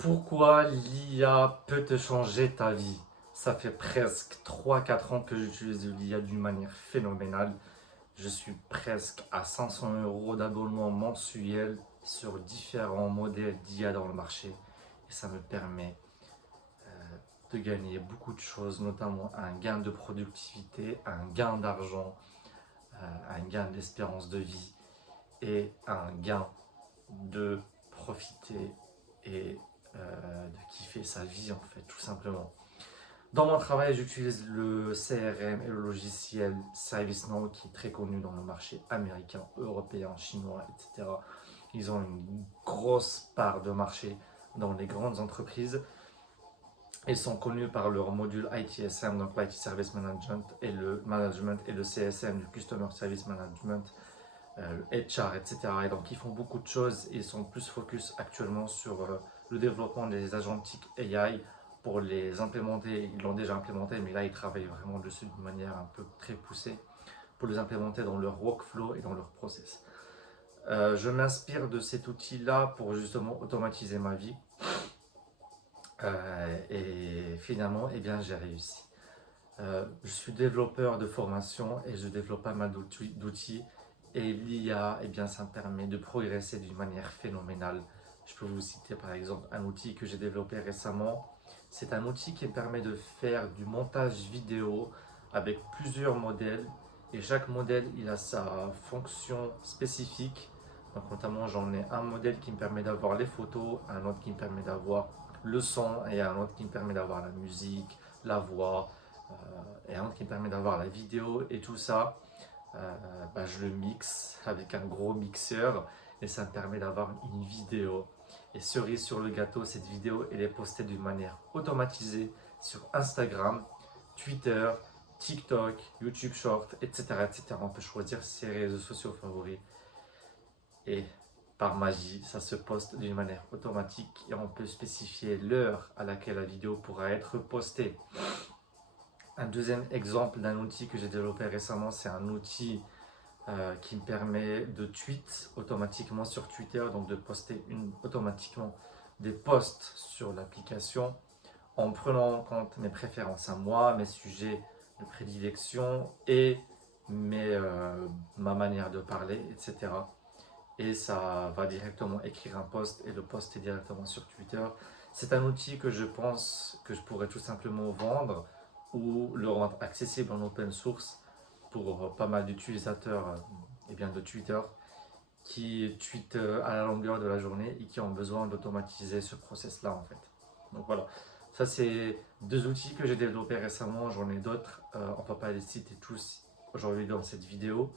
Pourquoi l'IA peut te changer ta vie? Ça fait presque 3 4 ans que j'utilise l'IA d'une manière phénoménale. Je suis presque à 500 euros d'abonnement mensuel sur différents modèles d'IA dans le marché. Et ça me permet de gagner beaucoup de choses, notamment un gain de productivité, un gain d'argent, un gain d'espérance de vie et un gain de profiter et de kiffer sa vie en fait, tout simplement. Dans mon travail, j'utilise le CRM et le logiciel ServiceNow qui est très connu dans le marché américain, européen, chinois, etc. Ils ont une grosse part de marché dans les grandes entreprises. Ils sont connus par leur module ITSM, donc l'IT Service Management et le CSM, le Customer Service Management, le HR, etc. Et donc ils font beaucoup de choses et ils sont plus focus actuellement sur le développement des agentiques AI pour les implémenter. Ils l'ont déjà implémenté, mais là ils travaillent vraiment dessus d'une manière un peu très poussée pour les implémenter dans leur workflow et dans leur process. Je m'inspire de cet outil-là pour justement automatiser ma vie. Et finalement, eh bien, j'ai réussi. Je suis développeur de formation et je développe pas mal d'outils. Et l'IA, eh bien, ça me permet de progresser d'une manière phénoménale. Je peux vous citer par exemple un outil que j'ai développé récemment. C'est un outil qui me permet de faire du montage vidéo avec plusieurs modèles. Et chaque modèle, il a sa fonction spécifique. Donc notamment, j'en ai un modèle qui me permet d'avoir les photos, un autre qui me permet d'avoir le son et un autre qui me permet d'avoir la musique, la voix, et un autre qui me permet d'avoir la vidéo et tout ça. Je le mixe avec un gros mixeur et ça me permet d'avoir une vidéo. Et cerise sur le gâteau, cette vidéo elle est postée d'une manière automatisée sur Instagram, Twitter, TikTok, YouTube Short, etc., etc. On peut choisir ses réseaux sociaux favoris et par magie, ça se poste d'une manière automatique et on peut spécifier l'heure à laquelle la vidéo pourra être postée. Un deuxième exemple d'un outil que j'ai développé récemment, c'est un outil qui me permet de tweet automatiquement sur Twitter, donc de poster automatiquement des posts sur l'application en prenant en compte mes préférences à moi, mes sujets de prédilection et ma manière de parler, etc. Et ça va directement écrire un post et le post est directement sur Twitter. C'est un outil que je pense que je pourrais tout simplement vendre ou le rendre accessible en open source pour pas mal d'utilisateurs de Twitter qui tweetent à la longueur de la journée et qui ont besoin d'automatiser ce process-là en fait. Donc voilà, ça c'est deux outils que j'ai développés récemment, j'en ai d'autres, on ne peut pas les citer tous aujourd'hui dans cette vidéo.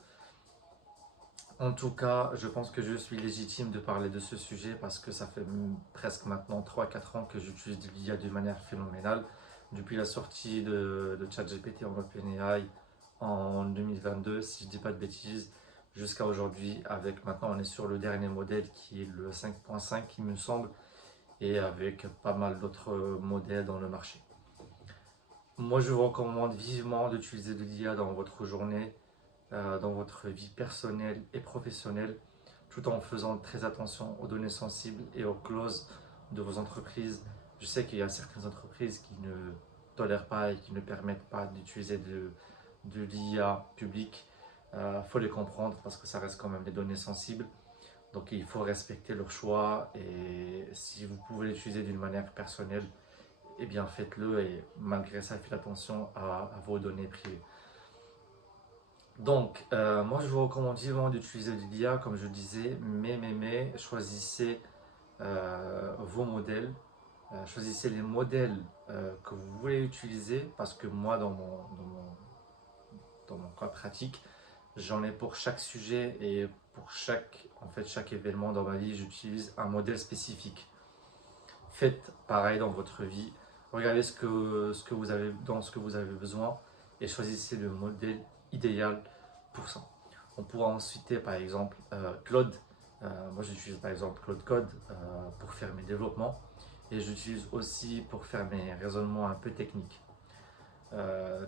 En tout cas, je pense que je suis légitime de parler de ce sujet parce que ça fait presque maintenant 3 4 ans que j'utilise l'IA d'une manière phénoménale. Depuis la sortie de ChatGPT en OpenAI en 2022, si je ne dis pas de bêtises, jusqu'à aujourd'hui, avec maintenant on est sur le dernier modèle qui est le 5.5 il me semble, et avec pas mal d'autres modèles dans le marché. Moi je vous recommande vivement d'utiliser de l'IA dans votre journée, dans votre vie personnelle et professionnelle, tout en faisant très attention aux données sensibles et aux clauses de vos entreprises. Je sais qu'il y a certaines entreprises qui ne tolèrent pas et qui ne permettent pas d'utiliser de l'IA publique. Il faut les comprendre parce que ça reste quand même des données sensibles. Donc il faut respecter leur choix et si vous pouvez l'utiliser d'une manière personnelle, eh bien faites-le et malgré ça, faites attention à vos données privées. Donc, moi je vous recommande vivement d'utiliser l'IA, comme je disais, mais choisissez vos modèles, choisissez les modèles que vous voulez utiliser, parce que moi, dans mon cas pratique, j'en ai pour chaque sujet et pour chaque événement dans ma vie, j'utilise un modèle spécifique. Faites pareil dans votre vie, regardez ce que vous avez besoin et choisissez le modèle idéal pour ça. On pourra en citer par exemple Claude. Moi j'utilise par exemple Claude Code pour faire mes développements et j'utilise aussi pour faire mes raisonnements un peu techniques.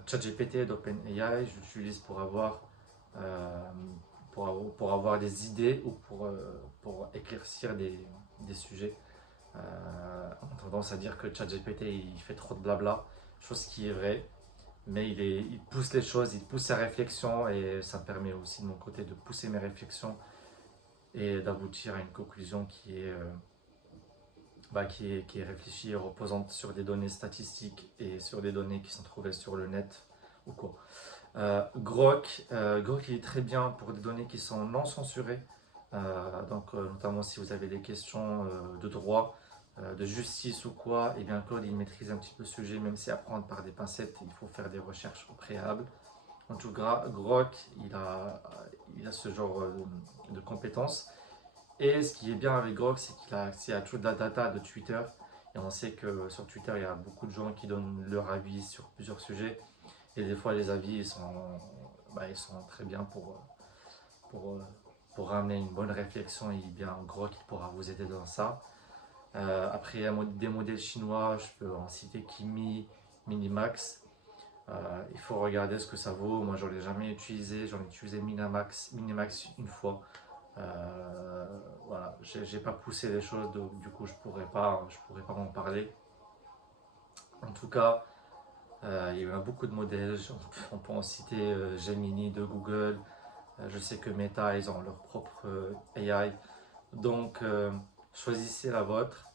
ChatGPT d'OpenAI, j'utilise euh, pour avoir des idées ou pour éclaircir des sujets tendance à dire que ChatGPT il fait trop de blabla, chose qui est vraie, mais il pousse les choses, il pousse sa réflexion et ça me permet aussi de mon côté de pousser mes réflexions et d'aboutir à une conclusion qui est réfléchie et reposante sur des données statistiques et sur des données qui sont trouvées sur le net ou quoi. Grok il est très bien pour des données qui sont non censurées, notamment si vous avez des questions de droit, de justice ou quoi, et bien Claude il maîtrise un petit peu le sujet, même si à prendre par des pincettes, il faut faire des recherches au préalable. En tout cas, Grok il a ce genre de compétences. Et ce qui est bien avec Grok, c'est qu'il a accès à toute la data de Twitter. Et on sait que sur Twitter, il y a beaucoup de gens qui donnent leur avis sur plusieurs sujets. Et des fois, les avis, ils sont très bien pour, euh, pour ramener une bonne réflexion. Et bien, Grok, il pourra vous aider dans ça. Après, des modèles chinois, je peux en citer Kimi, Minimax. Il faut regarder ce que ça vaut. Moi, j'en ai jamais utilisé. J'en ai utilisé Minimax une fois. Voilà, j'ai pas poussé les choses, donc du coup, je pourrais pas en parler. En tout cas, il y a beaucoup de modèles. On peut en citer Gemini de Google. Je sais que Meta, ils ont leur propre AI. Donc, choisissez la vôtre.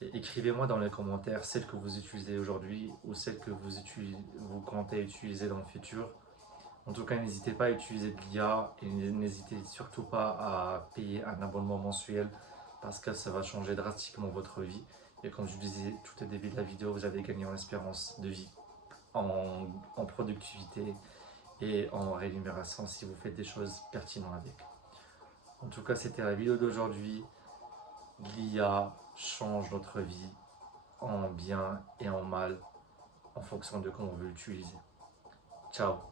Et écrivez-moi dans les commentaires celle que vous utilisez aujourd'hui ou celle que vous comptez utiliser dans le futur. En tout cas, n'hésitez pas à utiliser de l'IA et n'hésitez surtout pas à payer un abonnement mensuel parce que ça va changer drastiquement votre vie. Et comme je vous disais tout au début de la vidéo, vous allez gagner en espérance de vie, en productivité et en rémunération si vous faites des choses pertinentes avec. En tout cas, c'était la vidéo d'aujourd'hui. L'IA change notre vie en bien et en mal en fonction de comment on veut l'utiliser. Ciao.